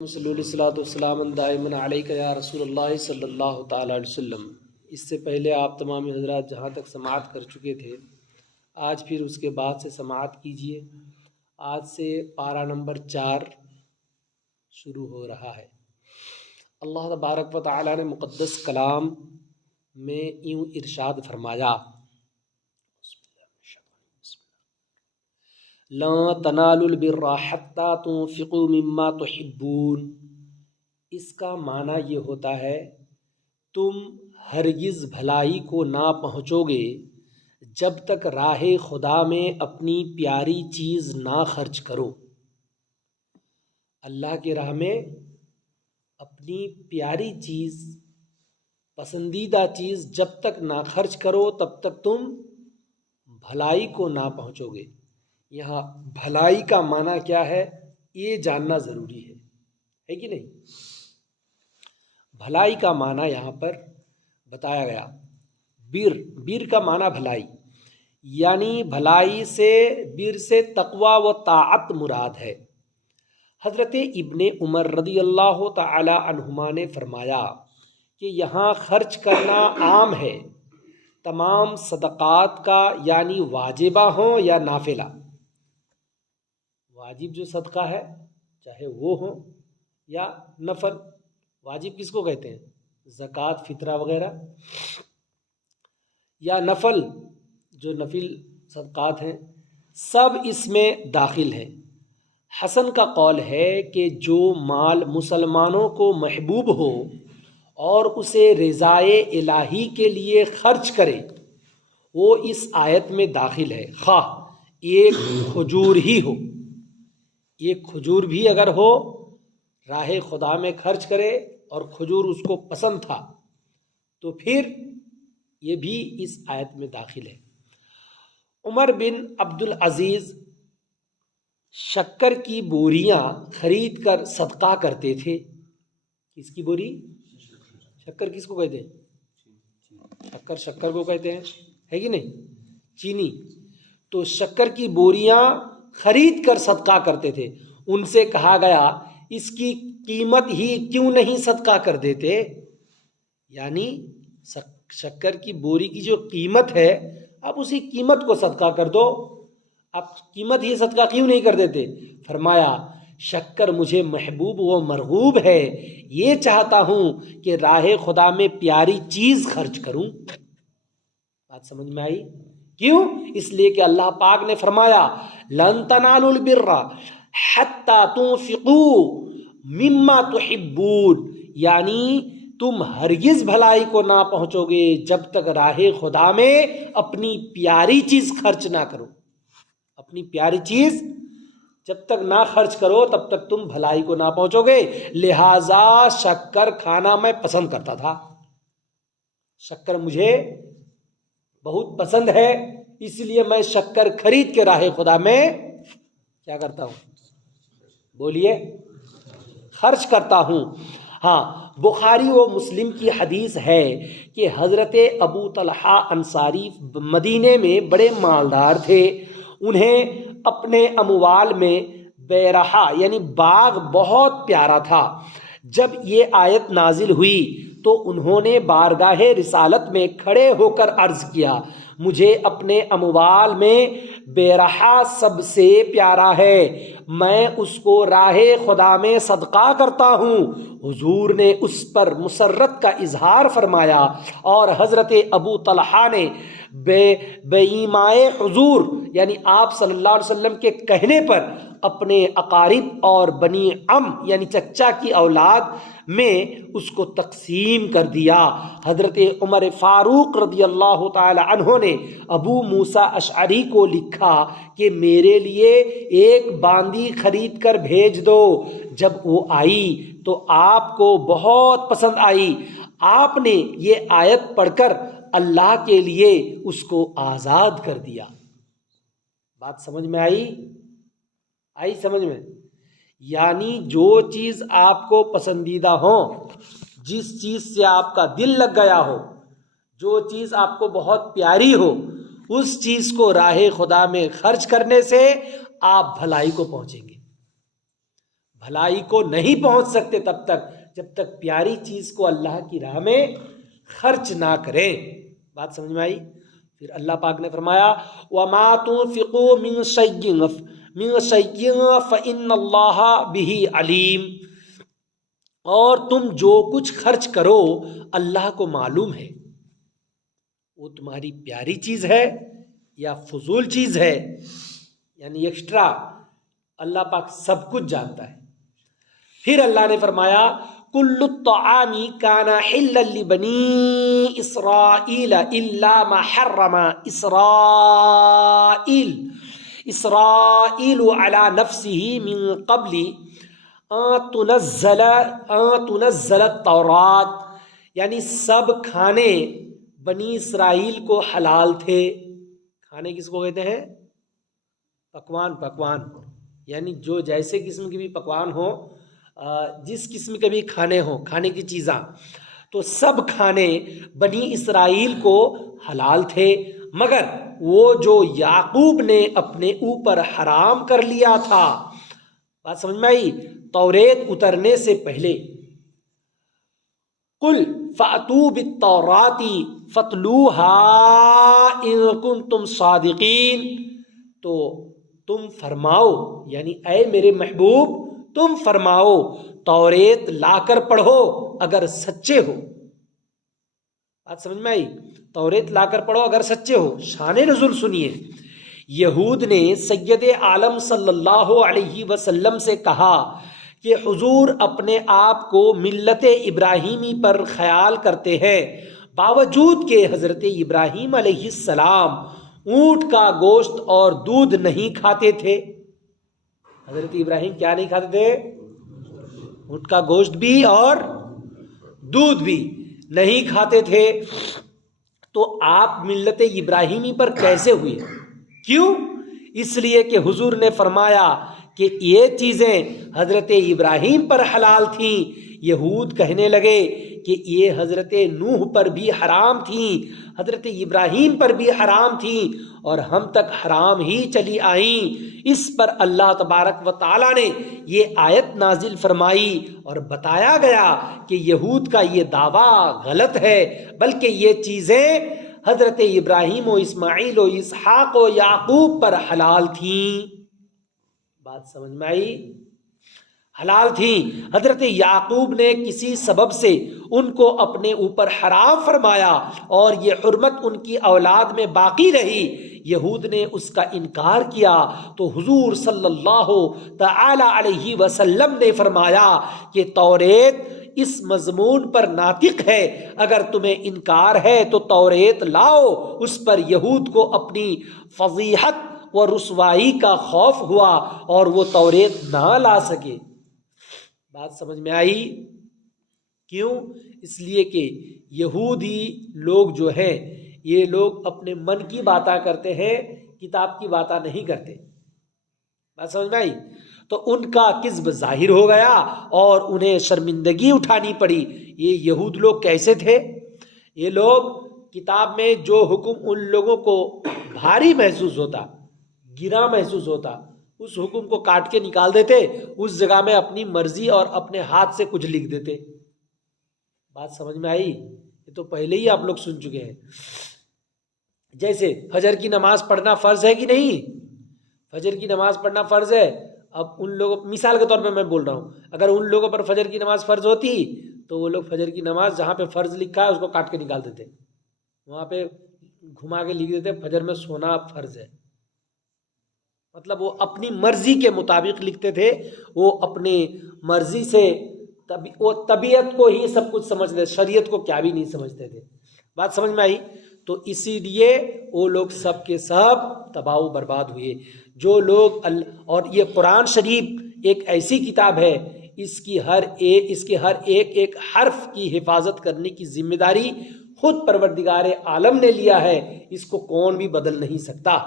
صلی اللہ علیہ وسلم دائمًا علیک یا رسول اللہ صلی اللہ تعالیٰ علیہ وسلم۔ اس سے پہلے آپ تمام حضرات جہاں تک سماعت کر چکے تھے، آج پھر اس کے بعد سے سماعت کیجیے۔ آج سے پارہ نمبر 4 شروع ہو رہا ہے۔ اللہ تبارک و تعالیٰ نے مقدس کلام میں یوں ارشاد فرمایا، لا تنالوا البر حتى تنفقوا مما تحبون۔ اس کا معنی یہ ہوتا ہے تم ہرگز بھلائی کو نہ پہنچو گے جب تک راہ خدا میں اپنی پیاری چیز نہ خرچ کرو۔ اللہ کی راہ میں اپنی پیاری چیز، پسندیدہ چیز جب تک نہ خرچ کرو تب تک تم بھلائی کو نہ پہنچو گے۔ یہاں بھلائی کا معنی کیا ہے یہ جاننا ضروری ہے کہ نہیں؟ بھلائی کا معنی یہاں پر بتایا گیا، بر کا معنی بھلائی، یعنی بھلائی سے، بر سے تقوی و طاعت مراد ہے۔ حضرت ابن عمر رضی اللہ تعالی عنہما نے فرمایا کہ یہاں خرچ کرنا عام ہے، تمام صدقات کا، یعنی واجبہ ہوں یا نافلہ۔ واجب جو صدقہ ہے چاہے وہ ہو یا نفل۔ واجب کس کو کہتے ہیں؟ زکوٰۃ، فطرہ وغیرہ، یا نفل جو نفل صدقات ہیں، سب اس میں داخل ہیں۔ حسن کا قول ہے کہ جو مال مسلمانوں کو محبوب ہو اور اسے رضائے الہی کے لیے خرچ کرے وہ اس آیت میں داخل ہے، خواہ ایک کھجور ہی ہو۔ ایک کھجور بھی اگر ہو، راہ خدا میں خرچ کرے اور کھجور اس کو پسند تھا تو پھر یہ بھی اس آیت میں داخل ہے۔ عمر بن عبدالعزیز شکر کی بوریاں خرید کر صدقہ کرتے تھے۔ کس کی بوری؟ شکر کس کو کہتے ہیں؟ شکر کو کہتے ہیں، ہے کہ نہیں؟ چینی۔ تو شکر کی بوریاں خرید کر صدقہ کرتے تھے۔ ان سے کہا گیا اس کی قیمت ہی کیوں نہیں صدقہ کر دیتے؟ یعنی شکر کی بوری کی جو قیمت ہے اب اسی قیمت کو صدقہ کر دو، اب قیمت ہی صدقہ کیوں نہیں کر دیتے؟ فرمایا شکر مجھے محبوب و مرغوب ہے، یہ چاہتا ہوں کہ راہ خدا میں پیاری چیز خرچ کروں۔ بات سمجھ میں آئی؟ کیوں؟ اس لیے کہ اللہ پاک نے فرمایا لن تنالوا البر حتی تنفقوا مما تحبون، یعنی تم ہرگز بھلائی کو نہ پہنچو گے جب تک راہ خدا میں اپنی پیاری چیز خرچ نہ کرو۔ اپنی پیاری چیز جب تک نہ خرچ کرو تب تک تم بھلائی کو نہ پہنچو گے۔ لہٰذا شکر کھانا میں پسند کرتا تھا، شکر مجھے بہت پسند ہے، اس لیے میں شکر خرید کے راہ خدا میں کیا کرتا ہوں؟ بولیے، خرچ کرتا ہوں۔ ہاں، بخاری و مسلم کی حدیث ہے کہ حضرت ابو طلحہ انصاری مدینے میں بڑے مالدار تھے۔ انہیں اپنے اموال میں بیرحا یعنی باغ بہت پیارا تھا۔ جب یہ آیت نازل ہوئی تو انہوں نے بارگاہ رسالت میں کھڑے ہو کر عرض کیا مجھے اپنے اموال میں بیرحا سب سے پیارا ہے، میں اس کو راہ خدا میں صدقہ کرتا ہوں۔ حضور نے اس پر مسرت کا اظہار فرمایا اور حضرت ابو طلحہ نے بے ایمائے حضور یعنی آپ صلی اللہ علیہ وسلم کے کہنے پر اپنے اقارب اور بنی عم یعنی چچا کی اولاد میں اس کو تقسیم کر دیا۔ حضرت عمر فاروق رضی اللہ تعالی عنہ نے ابو موسیٰ اشعری کو لکھا کہ میرے لیے ایک باندی خرید کر بھیج دو۔ جب وہ آئی تو آپ کو بہت پسند آئی، آپ نے یہ آیت پڑھ کر اللہ کے لیے اس کو آزاد کر دیا۔ بات سمجھ میں آئی سمجھ میں؟ یعنی جو چیز آپ کو پسندیدہ ہو، جس چیز سے آپ کا دل لگ گیا ہو، جو چیز آپ کو بہت پیاری ہو، اس چیز کو راہ خدا میں خرچ کرنے سے آپ بھلائی کو پہنچیں گے۔ بھلائی کو نہیں پہنچ سکتے تب تک جب تک پیاری چیز کو اللہ کی راہ میں خرچ نہ کریں۔ بات سمجھ میں آئی؟ پھر اللہ پاک نے فرمایا وَمَا تُنْفِقُوا مِنْ شَيْءٍ فَإِنَّ اللَّهَ بِهِ عَلِيمٌ، اور تم جو کچھ خرچ کرو اللہ کو معلوم ہے، وہ تمہاری پیاری چیز ہے یا فضول چیز ہے، یعنی ایکسٹرا، اللہ پاک سب کچھ جانتا ہے۔ پھر اللہ نے فرمایا کل الطعام کان حلا لبنی اسرائیل الا ما حرم اسرائیل علی نفسه من قبل ان تنزل التوراۃ، یعنی سب کھانے بنی اسرائیل کو حلال تھے۔ کھانے کس کو کہتے ہیں؟ پکوان، یعنی جو جیسے قسم کے بھی پکوان ہو، جس قسم کے بھی کھانے ہوں، کھانے کی چیزاں، تو سب کھانے بنی اسرائیل کو حلال تھے، مگر وہ جو یعقوب نے اپنے اوپر حرام کر لیا تھا۔ بات سمجھ میں آئی؟ توریت اترنے سے پہلے قل فأتوا بالتوراۃ فاتلوها ان کنتم صادقین، تو تم فرماؤ، یعنی اے میرے محبوب تم فرماؤ توریت لا کر پڑھو اگر سچے ہو۔ بات سمجھ میں آئی؟ توریت لا کر پڑھو اگر سچے ہو۔ شان نزول سنیے، یہود نے سید عالم صلی اللہ علیہ وسلم سے کہا کہ حضور اپنے آپ کو ملت ابراہیمی پر خیال کرتے ہیں، باوجود کہ حضرت ابراہیم علیہ السلام اونٹ کا گوشت اور دودھ نہیں کھاتے تھے۔ حضرت ابراہیم کیا نہیں کھاتے تھے؟ اونٹ کا گوشت بھی اور دودھ بھی نہیں کھاتے تھے، تو آپ ملت ابراہیمی پر کیسے ہوئے؟ کیوں؟ اس لیے کہ حضور نے فرمایا کہ یہ چیزیں حضرت ابراہیم پر حلال تھیں، یہود کہنے لگے کہ یہ حضرت نوح پر بھی حرام تھیں، حضرت ابراہیم پر بھی حرام تھیں، اور ہم تک حرام ہی چلی آئیں۔ اس پر اللہ تبارک و تعالیٰ نے یہ آیت نازل فرمائی اور بتایا گیا کہ یہود کا یہ دعویٰ غلط ہے، بلکہ یہ چیزیں حضرت ابراہیم و اسماعیل و اسحاق و یعقوب پر حلال تھیں۔ بات سمجھ میں آئی؟ حلال تھیں۔ حضرت یعقوب نے کسی سبب سے ان کو اپنے اوپر حرام فرمایا اور یہ حرمت ان کی اولاد میں باقی رہی، یہود نے اس کا انکار کیا، تو حضور صلی اللہ تعالی علیہ وسلم نے فرمایا کہ توریت اس مضمون پر ناطق ہے، اگر تمہیں انکار ہے تو توریت لاؤ۔ اس پر یہود کو اپنی فضیحت و رسوائی کا خوف ہوا اور وہ توریت نہ لا سکے۔ بات سمجھ میں آئی؟ کیوں؟ اس لیے کہ یہودی لوگ جو ہیں یہ لوگ اپنے من کی باتیں کرتے ہیں، کتاب کی باتیں نہیں کرتے۔ بات سمجھ میں آئی؟ تو ان کا کذب ظاہر ہو گیا اور انہیں شرمندگی اٹھانی پڑی۔ یہ یہود لوگ کیسے تھے؟ یہ لوگ کتاب میں جو حکم ان لوگوں کو بھاری محسوس ہوتا، گرا محسوس ہوتا، اس حکم کو کاٹ کے نکال دیتے، اس جگہ میں اپنی مرضی اور اپنے ہاتھ سے کچھ لکھ دیتے۔ بات سمجھ میں آئی؟ یہ تو پہلے ہی آپ لوگ سن چکے ہیں۔ جیسے فجر کی نماز پڑھنا فرض ہے کہ نہیں؟ فجر کی نماز پڑھنا فرض ہے۔ اب ان لوگوں، مثال کے طور پہ میں بول رہا ہوں، اگر ان لوگوں پر فجر کی نماز فرض ہوتی تو وہ لوگ فجر کی نماز جہاں پہ فرض لکھا ہے اس کو کاٹ کے نکال دیتے، وہاں پہ گھما کے لکھ دیتے فجر میں سونا فرض ہے۔ مطلب وہ اپنی مرضی کے مطابق لکھتے تھے، وہ اپنی مرضی سے وہ طبیعت کو ہی سب کچھ سمجھتے، شریعت کو کیا بھی نہیں سمجھتے تھے۔ بات سمجھ میں آئی؟ تو اسی لیے وہ لوگ سب کے سب تباہ و برباد ہوئے۔ جو لوگ اور یہ قرآن شریف ایک ایسی کتاب ہے، اس کے ہر ایک حرف کی حفاظت کرنے کی ذمہ داری خود پروردگار عالم نے لیا ہے، اس کو کون بھی بدل نہیں سکتا۔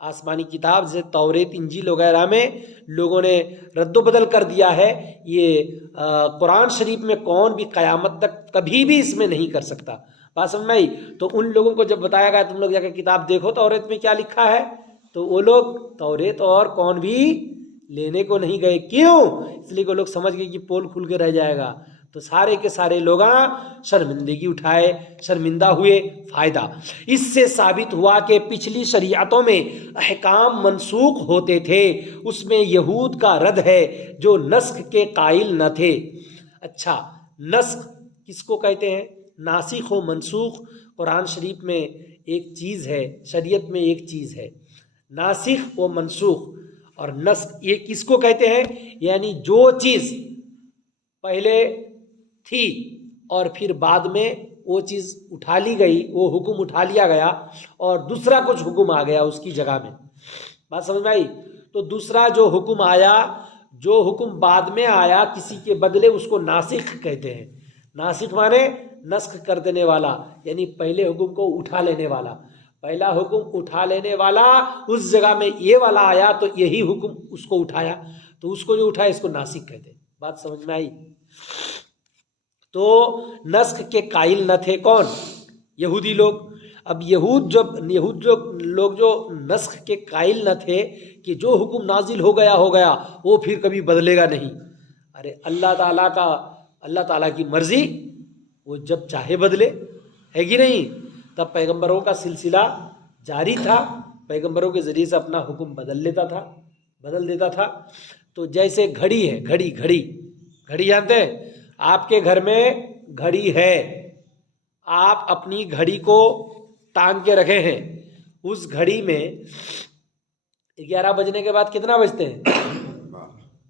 آسمانی کتاب جیسے توریت، انجیل وغیرہ میں لوگوں نے رد و بدل کر دیا ہے، یہ قرآن شریف میں کون بھی قیامت تک کبھی بھی اس میں نہیں کر سکتا۔ بات سمجھ میں آئی؟ تو ان لوگوں کو جب بتایا گیا تم لوگ جا کے کتاب دیکھو توریت میں کیا لکھا ہے، تو وہ لوگ توریت اور کون بھی لینے کو نہیں گئے. کیوں؟ اس لیے کہ لوگ سمجھ گئے کہ پول کھل کے رہ جائے گا. تو سارے کے سارے لوگ شرمندگی اٹھائے، شرمندہ ہوئے. فائدہ اس سے ثابت ہوا کہ پچھلی شریعتوں میں احکام منسوخ ہوتے تھے، اس میں یہود کا رد ہے جو نسخ کے قائل نہ تھے. اچھا، نسخ کس کو کہتے ہیں؟ ناسخ و منسوخ قرآن شریف میں ایک چیز ہے، شریعت میں ایک چیز ہے. ناسخ و منسوخ اور نسخ یہ کس کو کہتے ہیں؟ یعنی جو چیز پہلے تھی اور پھر بعد میں وہ چیز اٹھا لی گئی، وہ حکم اٹھا لیا گیا اور دوسرا کچھ حکم آ گیا اس کی جگہ میں. بات سمجھ میں آئی؟ تو دوسرا جو حکم آیا، جو حکم بعد میں آیا کسی کے بدلے، اس کو ناسخ کہتے ہیں. ناسخ مانے نسخ کر دینے والا، یعنی پہلے حکم کو اٹھا لینے والا. پہلا حکم اٹھا لینے والا، اس جگہ میں یہ والا آیا تو یہی حکم اس کو اٹھایا، تو اس کو جو اٹھایا اس کو ناسخ کہتے ہیں. بات سمجھ میں آئی؟ تو نسخ کے قائل نہ تھے کون؟ یہودی لوگ. اب یہود لوگ جو نسخ کے قائل نہ تھے کہ جو حکم نازل ہو گیا وہ پھر کبھی بدلے گا نہیں. ارے اللہ تعالیٰ کی مرضی، وہ جب چاہے بدلے، ہے کہ نہیں؟ تب پیغمبروں کا سلسلہ جاری تھا، پیغمبروں کے ذریعے سے اپنا حکم بدل دیتا تھا. تو جیسے گھڑی ہے، گھڑی جانتے ہیں؟ آپ کے گھر میں گھڑی ہے، آپ اپنی گھڑی کو ٹانگ کے رکھے ہیں. اس گھڑی میں 11 بجنے کے بعد کتنا بجتے ہیں؟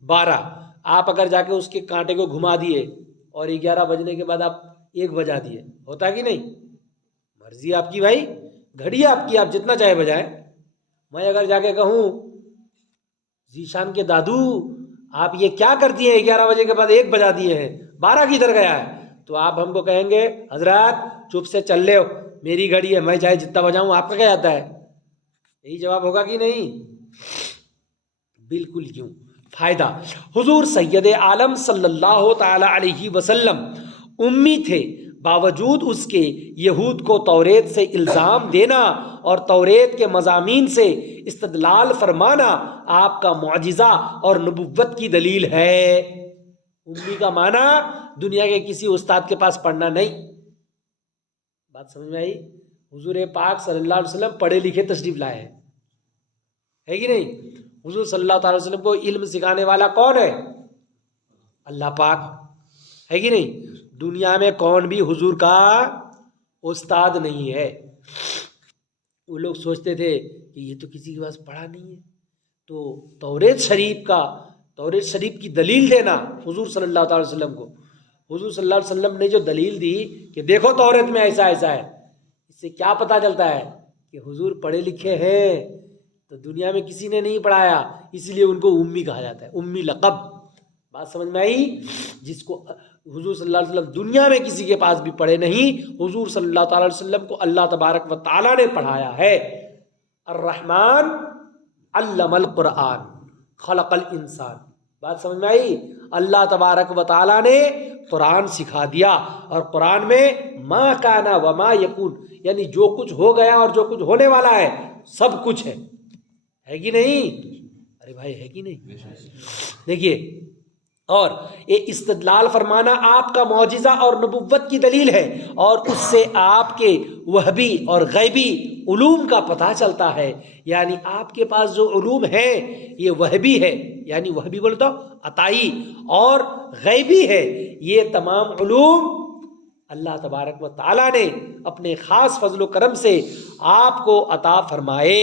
12. آپ اگر جا کے اس کے کانٹے کو گھما دیے اور 11 بجنے کے بعد آپ 1 بجا دیے، ہوتا کہ نہیں؟ مرضی آپ کی بھائی، گھڑی آپ کی، آپ جتنا چاہے بجائیں. میں اگر جا کے کہوں ذیشان کے دادو آپ یہ کیا کر دیے، 11 بجے کے بعد 1 بجا دیے ہیں، 12 کدھر گیا ہے؟ تو آپ ہم کو کہیں گے حضرات چپ سے چل لے، میری گھڑی ہے، میں چاہے جتنا بجاؤں، آپ کا کیا جاتا ہے؟ یہی جواب ہوگا کہ نہیں؟ بالکل. کیوں؟ فائدہ حضور سید عالم صلی اللہ تعالی علیہ وسلم امی تھے، باوجود اس کے یہود کو توریت سے الزام دینا اور توریت کے مضامین سے استدلال فرمانا آپ کا معجزہ اور نبوت کی دلیل ہے. امی کا معنی دنیا کے کسی استاد کے پاس پڑھنا نہیں. بات سمجھ میں آئی؟ حضور پاک صلی اللہ علیہ وسلم پڑھے لکھے تشریف لائے ہیں، ہے کہ نہیں؟ حضور صلی اللہ تعالی وسلم کو علم سکھانے والا کون ہے؟ اللہ پاک، ہے کہ نہیں؟ دنیا میں کون بھی حضور کا استاد نہیں ہے. وہ لوگ سوچتے تھے کہ یہ تو کسی کے پاس پڑھا نہیں ہے، تو توریت شریف کی دلیل دینا حضور صلی اللہ تعالی وسلم کو. حضور صلی اللہ علیہ وسلم نے جو دلیل دی کہ دیکھو توریت میں ایسا ہے، اس سے کیا پتہ چلتا ہے کہ حضور پڑھے لکھے ہیں. تو دنیا میں کسی نے نہیں پڑھایا، اس لیے ان کو امی کہا جاتا ہے، امی لقب. بات سمجھ میں آئی؟ جس کو حضور صلی اللہ علیہ وسلم دنیا میں کسی کے پاس بھی پڑھے نہیں، حضور صلی اللہ تعالی وسلم کو اللہ تبارک و تعالیٰ نے پڑھایا ہے. الرحمن علم القرآن خلق الانسان. بات سمجھ میں آئی؟ اللہ تبارک و تعالیٰ نے قرآن سکھا دیا، اور قرآن میں ما کانا وما یکون، یعنی جو کچھ ہو گیا اور جو کچھ ہونے والا ہے سب کچھ ہے کہ نہیں؟ ارے بھائی ہے کہ نہیں؟ دیکھیے، اور یہ استدلال فرمانا آپ کا معجزہ اور نبوت کی دلیل ہے، اور اس سے آپ کے وہبی اور غیبی علوم کا پتہ چلتا ہے. یعنی آپ کے پاس جو علوم ہیں یہ وہبی ہے، یعنی وہبی بولے تو عطائی، اور غیبی ہے. یہ تمام علوم اللہ تبارک و تعالیٰ نے اپنے خاص فضل و کرم سے آپ کو عطا فرمائے.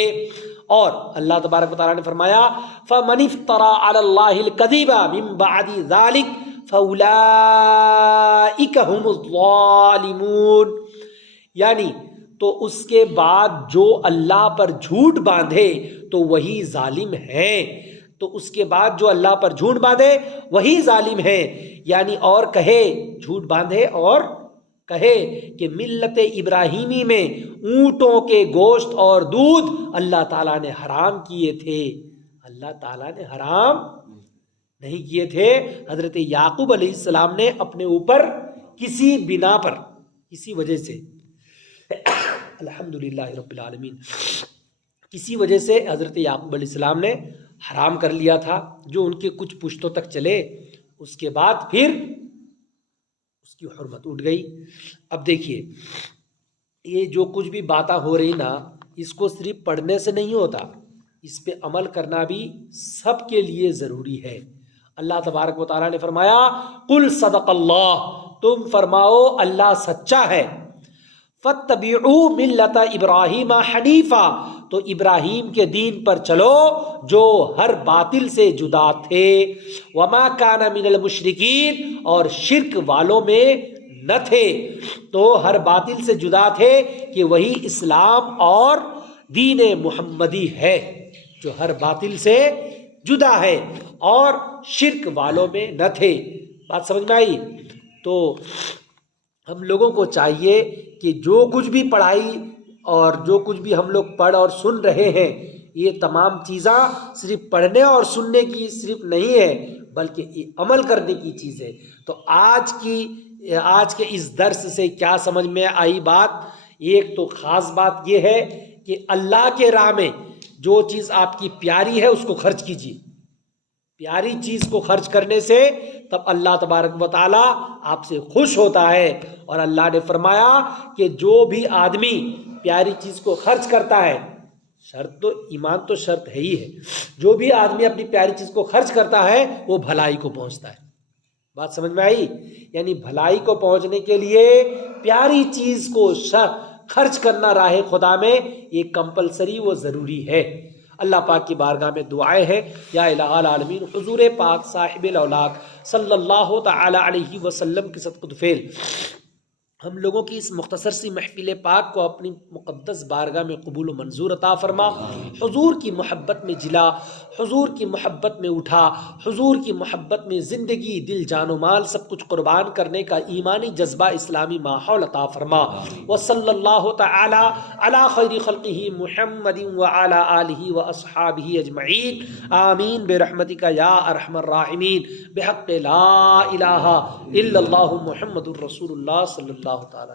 اور اللہ تبارک و تعالیٰ نے فرمایا فَمَنِ افْتَرَى عَلَى اللَّهِ الْكَذِبَ مِن بَعْدِ ذَلِكَ فَأُولَئِكَ هُمُ الظَّالِمُونَ. یعنی تو اس کے بعد جو اللہ پر جھوٹ باندھے تو وہی ظالم ہے. تو اس کے بعد جو اللہ پر جھوٹ باندھے وہی ظالم ہے. یعنی اور کہے جھوٹ باندھے اور کہے کہ ملت ابراہیمی میں اونٹوں کے گوشت اور دودھ اللہ تعالیٰ نے حرام کیے تھے. اللہ تعالیٰ نے حرام نہیں کیے تھے، حضرت یعقوب علیہ السلام نے اپنے اوپر کسی بنا پر، کسی وجہ سے، الحمدللہ رب العالمین، کسی وجہ سے حضرت یعقوب علیہ السلام نے حرام کر لیا تھا جو ان کے کچھ پشتوں تک چلے، اس کے بعد پھر اس کی حرمت اٹھ گئی۔ اب دیکھیے یہ جو کچھ بھی باتیں ہو رہی نا، اس کو صرف پڑھنے سے نہیں ہوتا، اس پہ عمل کرنا بھی سب کے لیے ضروری ہے۔ اللہ تبارک و تعالیٰ نے فرمایا قل صدق اللہ، تم فرماؤ اللہ سچا ہے۔ فاتبعوا ملت ابراہیم حنیفا، تو ابراہیم کے دین پر چلو جو ہر باطل سے جدا تھے، وما کان من المشرکین، اور شرک والوں میں نہ تھے، تو ہر باطل سے جدا تھے کہ وہی اسلام اور دین محمدی ہے، جو ہر باطل سے جدا ہے اور شرک والوں میں نہ تھے۔ بات سمجھ میں آئی؟ تو ہم لوگوں کو چاہیے کہ جو کچھ بھی پڑھائی اور جو کچھ بھی ہم لوگ پڑھ اور سن رہے ہیں، یہ تمام چیزاں صرف پڑھنے اور سننے کی صرف نہیں ہے، بلکہ یہ عمل کرنے کی چیز ہے۔ تو آج کے اس درس سے کیا سمجھ میں آئی بات؟ ایک تو خاص بات یہ ہے کہ اللہ کے راہ میں جو چیز آپ کی پیاری ہے اس کو خرچ کیجیے۔ پیاری چیز کو خرچ کرنے سے تب اللہ تبارک و تعالیٰ آپ سے خوش ہوتا ہے، اور اللہ نے فرمایا کہ جو بھی آدمی پیاری چیز کو خرچ کرتا ہے، شرط تو ایمان تو شرط ہے ہی ہے، جو بھی آدمی اپنی پیاری چیز کو خرچ کرتا ہے وہ بھلائی کو پہنچتا ہے۔ بات سمجھ میں آئی؟ یعنی بھلائی کو پہنچنے کے لیے پیاری چیز کو خرچ کرنا راہ خدا میں یہ کمپلسری، وہ ضروری ہے۔ اللہ پاک کی بارگاہ میں دعائیں ہیں، یا الہ العالمین حضور پاک صاحب الاولاق صلی اللہ تعالی علیہ وسلم کے صدقۃ فعل ہم لوگوں کی اس مختصر سی محفل پاک کو اپنی مقدس بارگاہ میں قبول و منظور عطا فرما۔ حضور کی محبت میں جلا، حضور کی محبت میں اٹھا، حضور کی محبت میں زندگی، دل، جان و مال سب کچھ قربان کرنے کا ایمانی جذبہ، اسلامی ماحول عطا فرما۔ وصلی اللہ تعالی علی خیر خلقہ محمد وعلی آلہ واصحابہ اجمعین، آمین برحمتک یا ارحم الراحمین، بحق لا الہ الا اللہ محمد الرسول اللہ صلی اللہ تعالی